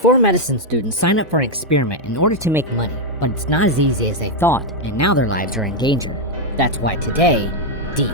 4 medicine students sign up for an experiment in order to make money, but it's not as easy as they thought, and now their lives are in danger. That's why today, Deep.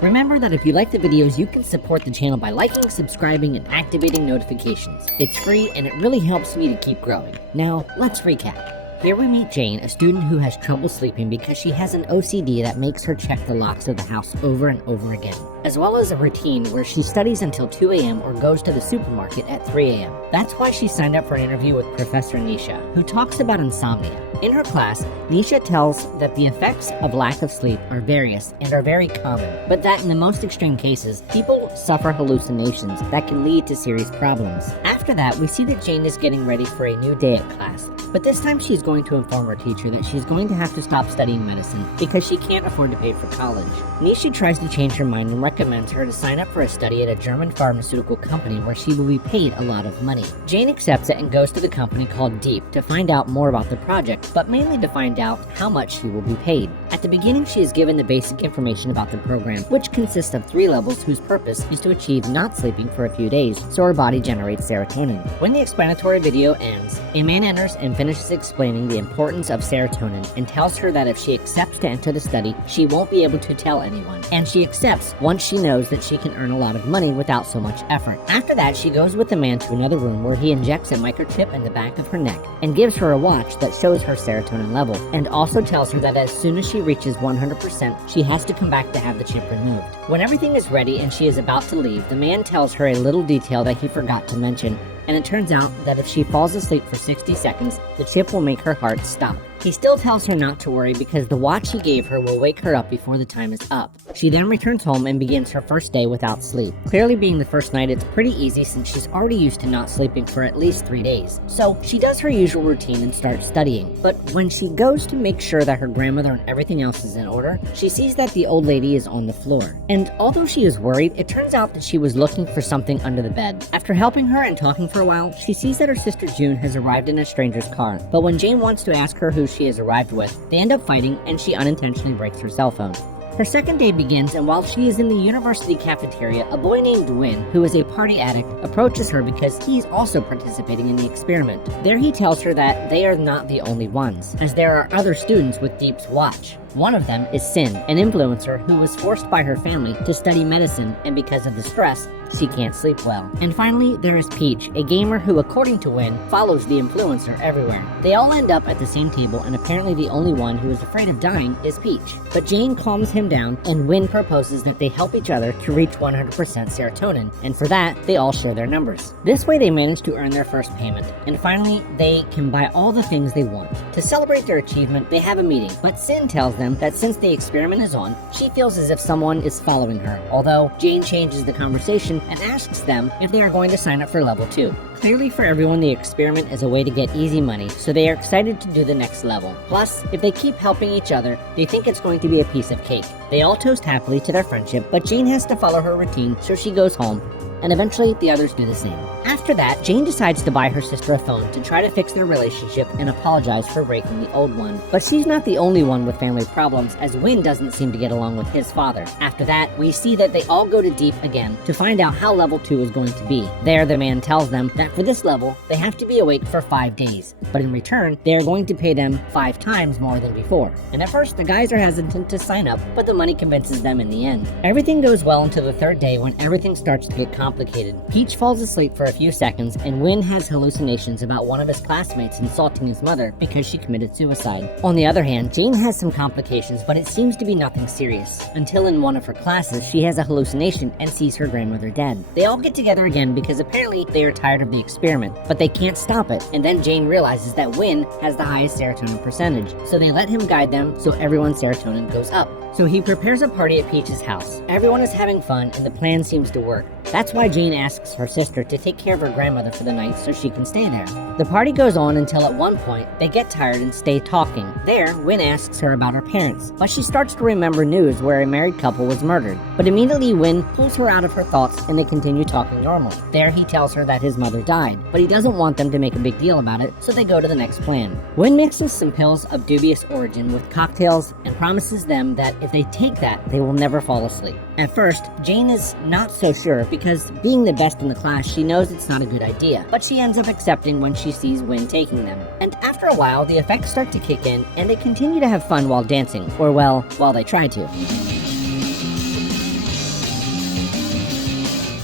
Remember that if you like the videos, you can support the channel by liking, subscribing, and activating notifications. It's free and it really helps me to keep growing. Now, let's recap. Here we meet Jane, a student who has trouble sleeping because she has an OCD that makes her check the locks of the house over and over again, as well as a routine where she studies until 2 a.m. or goes to the supermarket at 3 a.m. That's why she signed up for an interview with Professor Nisha, who talks about insomnia. In her class, Nisha tells that the effects of lack of sleep are various and are very common, but that in the most extreme cases, people suffer hallucinations that can lead to serious problems. After that, we see that Jane is getting ready for a new day at class, but this time she's going to inform her teacher that she's going to have to stop studying medicine because she can't afford to pay for college. Nisha tries to change her mind and recommends her to sign up for a study at a German pharmaceutical company where she will be paid a lot of money. Jane accepts it and goes to the company called Deep to find out more about the project, but mainly to find out how much she will be paid. At the beginning, she is given the basic information about the program, which consists of 3 levels whose purpose is to achieve not sleeping for a few days so her body generates serotonin. When the explanatory video ends, a man enters and finishes explaining the importance of serotonin and tells her that if she accepts to enter the study, she won't be able to tell anyone. And she accepts once she knows that she can earn a lot of money without so much effort. After that, she goes with the man to another room where he injects a microchip in the back of her neck and gives her a watch that shows her serotonin level, and also tells her that as soon as she reaches 100%, she has to come back to have the chip removed. When everything is ready and she is about to leave, the man tells her a little detail that he forgot to mention, and it turns out that if she falls asleep for 60 seconds, the chip will make her heart stop. He still tells her not to worry because the watch he gave her will wake her up before the time is up. She then returns home and begins her first day without sleep. Clearly, being the first night, it's pretty easy since she's already used to not sleeping for at least 3 days. So she does her usual routine and starts studying. But when she goes to make sure that her grandmother and everything else is in order, she sees that the old lady is on the floor. And although she is worried, it turns out that she was looking for something under the bed. After helping her and talking for a while, she sees that her sister June has arrived in a stranger's car. But when Jane wants to ask her who she has arrived with, they end up fighting and she unintentionally breaks her cell phone. Her second day begins, and while she is in the university cafeteria, a boy named Win, who is a party addict, approaches her because he's also participating in the experiment. There he tells her that they are not the only ones, as there are other students with Deep's watch. One of them is Sin, an influencer who was forced by her family to study medicine, and because of the stress, she can't sleep well. And finally, there is Peach, a gamer who, according to Win, follows the influencer everywhere. They all end up at the same table, and apparently the only one who is afraid of dying is Peach. But Jane calms him down, and Win proposes that they help each other to reach 100% serotonin, and for that, they all share their numbers. This way they manage to earn their first payment, and finally, they can buy all the things they want. To celebrate their achievement, they have a meeting, but Sin tells them that since the experiment is on, she feels as if someone is following her, although Jane changes the conversation and asks them if they are going to sign up for level 2. Clearly for everyone, the experiment is a way to get easy money, so they are excited to do the next level. Plus, if they keep helping each other, they think it's going to be a piece of cake. They all toast happily to their friendship, but Jane has to follow her routine, so she goes home, and eventually the others do the same. After that, Jane decides to buy her sister a phone to try to fix their relationship and apologize for breaking the old one. But she's not the only one with family problems, as Win doesn't seem to get along with his father. After that, we see that they all go to Deep again to find out how level 2 is going to be. There, the man tells them that for this level, they have to be awake for 5 days. But in return, they are going to pay them 5 times more than before. And at first, the guys are hesitant to sign up, but the money convinces them in the end. Everything goes well until the 3rd day when everything starts to get complicated. Peach falls asleep for a few seconds, and Win has hallucinations about one of his classmates insulting his mother because she committed suicide. On the other hand, Jane has some complications, but it seems to be nothing serious, until in one of her classes, she has a hallucination and sees her grandmother dead. They all get together again because apparently they are tired of the experiment, but they can't stop it, and then Jane realizes that Win has the highest serotonin percentage, so they let him guide them so everyone's serotonin goes up. So he prepares a party at Peach's house. Everyone is having fun, and the plan seems to work. That's why Jane asks her sister to take care of her grandmother for the night so she can stay there. The party goes on until at one point, they get tired and stay talking. There, Win asks her about her parents, but she starts to remember news where a married couple was murdered. But immediately Win pulls her out of her thoughts and they continue talking normal. There, he tells her that his mother died, but he doesn't want them to make a big deal about it, so they go to the next plan. Win mixes some pills of dubious origin with cocktails and promises them that if they take that, they will never fall asleep. At first, Jane is not so sure because being the best in the class, she knows it's it's not a good idea, but she ends up accepting when she sees Win taking them. And after a while, the effects start to kick in, and they continue to have fun while dancing, or well, while they try to.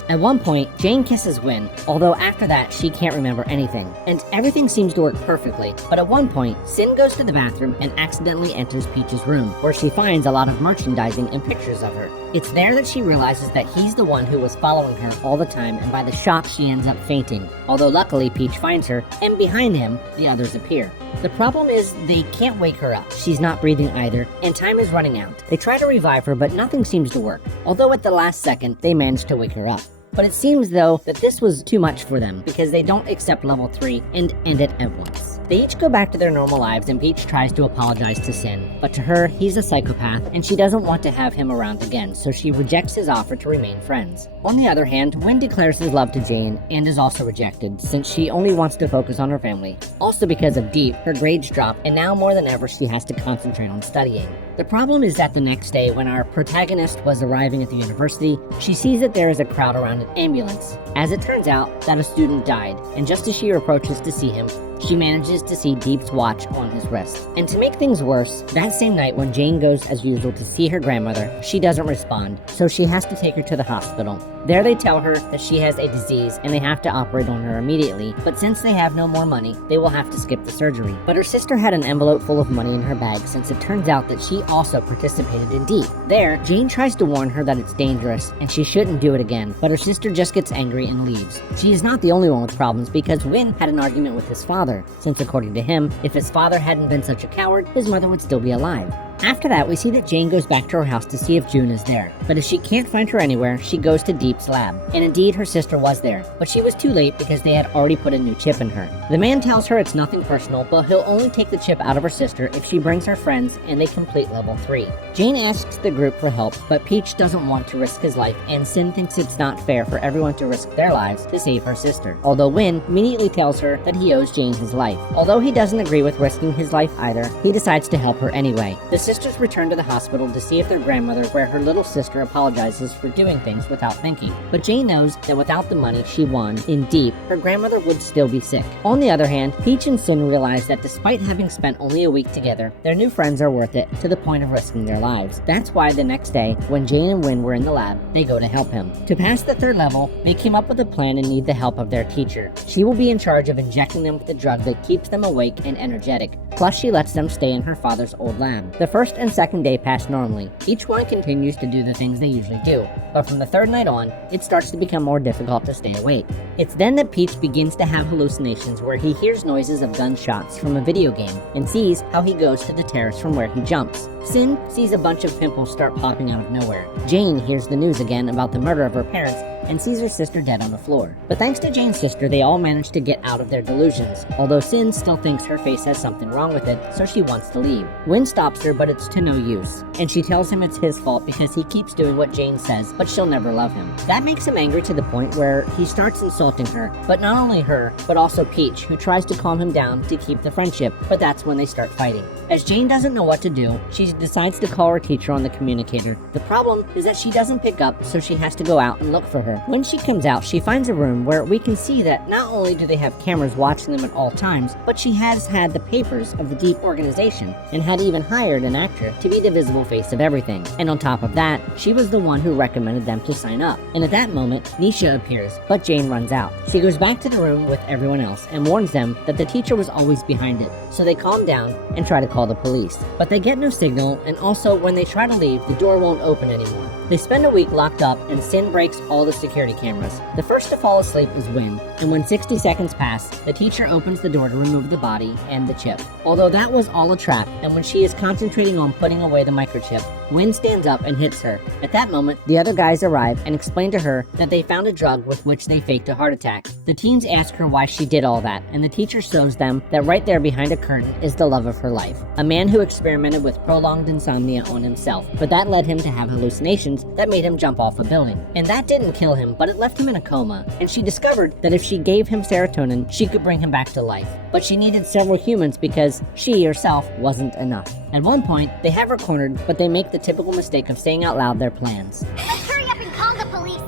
At one point, Jane kisses Win, although after that, she can't remember anything. And everything seems to work perfectly, but at one point, Sin goes to the bathroom and accidentally enters Peach's room, where she finds a lot of merchandising and pictures of her. It's there that she realizes that he's the one who was following her all the time, and by the shock, she ends up fainting. Although luckily, Peach finds her, and behind him, the others appear. The problem is they can't wake her up. She's not breathing either, and time is running out. They try to revive her, but nothing seems to work. Although at the last second, they manage to wake her up. But it seems, though, that this was too much for them because they don't accept level 3 and end it at once. They each go back to their normal lives, and Peach tries to apologize to Sin, but to her, he's a psychopath and she doesn't want to have him around again, so she rejects his offer to remain friends. On the other hand, Win declares his love to Jane and is also rejected since she only wants to focus on her family. Also because of Deep, her grades drop, and now more than ever she has to concentrate on studying. The problem is that the next day, when our protagonist was arriving at the university, she sees that there is a crowd around an ambulance. As it turns out, that a student died, and just as she approaches to see him, she manages to see Deep's watch on his wrist. And to make things worse, that same night when Jane goes as usual to see her grandmother, she doesn't respond, so she has to take her to the hospital. There they tell her that she has a disease and they have to operate on her immediately, but since they have no more money, they will have to skip the surgery. But her sister had an envelope full of money in her bag since it turns out that she also participated in Deep. There, Jane tries to warn her that it's dangerous and she shouldn't do it again, but her sister just gets angry and leaves. She is not the only one with problems because Win had an argument with his father, since according to him, if his father hadn't been such a coward, his mother would still be alive. After that, we see that Jane goes back to her house to see if June is there. But if she can't find her anywhere, she goes to Deep's lab. And indeed, her sister was there, but she was too late because they had already put a new chip in her. The man tells her it's nothing personal, but he'll only take the chip out of her sister if she brings her friends and they complete level 3. Jane asks the group for help, but Peach doesn't want to risk his life, and Sin thinks it's not fair for everyone to risk their lives to save her sister. Although Win immediately tells her that he owes Jane his life. Although he doesn't agree with risking his life either, he decides to help her anyway. The sisters return to the hospital to see if their grandmother, where her little sister apologizes for doing things without thinking. But Jane knows that without the money she won in Deep, her grandmother would still be sick. On the other hand, Peach and Sin realize that despite having spent only a week together, their new friends are worth it to the point of risking their lives. That's why the next day, when Jane and Win were in the lab, they go to help him. To pass the 3rd level, they came up with a plan and need the help of their teacher. She will be in charge of injecting them with a drug that keeps them awake and energetic. Plus, she lets them stay in her father's old lab. The 1st and 2nd day pass normally. Each one continues to do the things they usually do, but from the 3rd night on, it starts to become more difficult to stay awake. It's then that Peach begins to have hallucinations where he hears noises of gunshots from a video game and sees how he goes to the terrace from where he jumps. Sin sees a bunch of pimples start popping out of nowhere. Jane hears the news again about the murder of her parents and sees her sister dead on the floor. But thanks to Jane's sister, they all manage to get out of their delusions, although Sin still thinks her face has something wrong with it, so she wants to leave. Win stops her, but it's to no use, and she tells him it's his fault because he keeps doing what Jane says, but she'll never love him. That makes him angry to the point where he starts insulting her, but not only her, but also Peach, who tries to calm him down to keep the friendship, but that's when they start fighting. As Jane doesn't know what to do, she decides to call her teacher on the communicator. The problem is that she doesn't pick up, so she has to go out and look for her. When she comes out, she finds a room where we can see that not only do they have cameras watching them at all times, but she has had the papers of the Deep organization and had even hired an actor to be the visible face of everything. And on top of that, she was the one who recommended them to sign up. And at that moment, Nisha appears, but Jane runs out. She goes back to the room with everyone else and warns them that the teacher was always behind it, so they calm down and try to call the police. But they get no signal, and also when they try to leave, the door won't open anymore. They spend a week locked up, and Sin breaks all the security cameras. The first to fall asleep is Win, and when 60 seconds pass, the teacher opens the door to remove the body and the chip. Although that was all a trap, and when she is concentrating on putting away the microchip, Win stands up and hits her. At that moment, the other guys arrive and explain to her that they found a drug with which they faked a heart attack. The teens ask her why she did all that, and the teacher shows them that right there behind a curtain is the love of her life, a man who experimented with prolonged insomnia on himself, but that led him to have hallucinations that made him jump off a building. And that didn't kill him, but it left him in a coma, and she discovered that if she gave him serotonin, she could bring him back to life. But she needed several humans because she herself wasn't enough. At one point, they have her cornered, but they make the typical mistake of saying out loud their plans. Let's hurry up and call the police!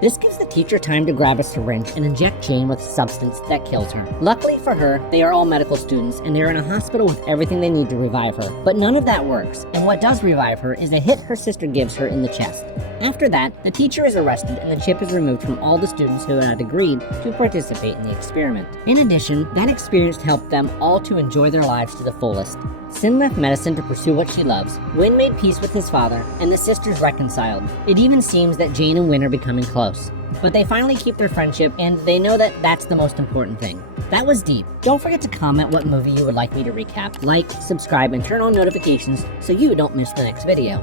This gives the teach her time to grab a syringe and inject Jane with a substance that kills her. Luckily for her, they are all medical students and they're in a hospital with everything they need to revive her. But none of that works, and what does revive her is a hit her sister gives her in the chest. After that, the teacher is arrested and the chip is removed from all the students who had agreed to participate in the experiment. In addition, that experience helped them all to enjoy their lives to the fullest. Sin left medicine to pursue what she loves, Win made peace with his father, and the sisters reconciled. It even seems that Jane and Win are becoming close. But they finally keep their friendship, and they know that that's the most important thing. That was deep. Don't forget to comment what movie you would like me to recap. Like, subscribe, and turn on notifications so you don't miss the next video.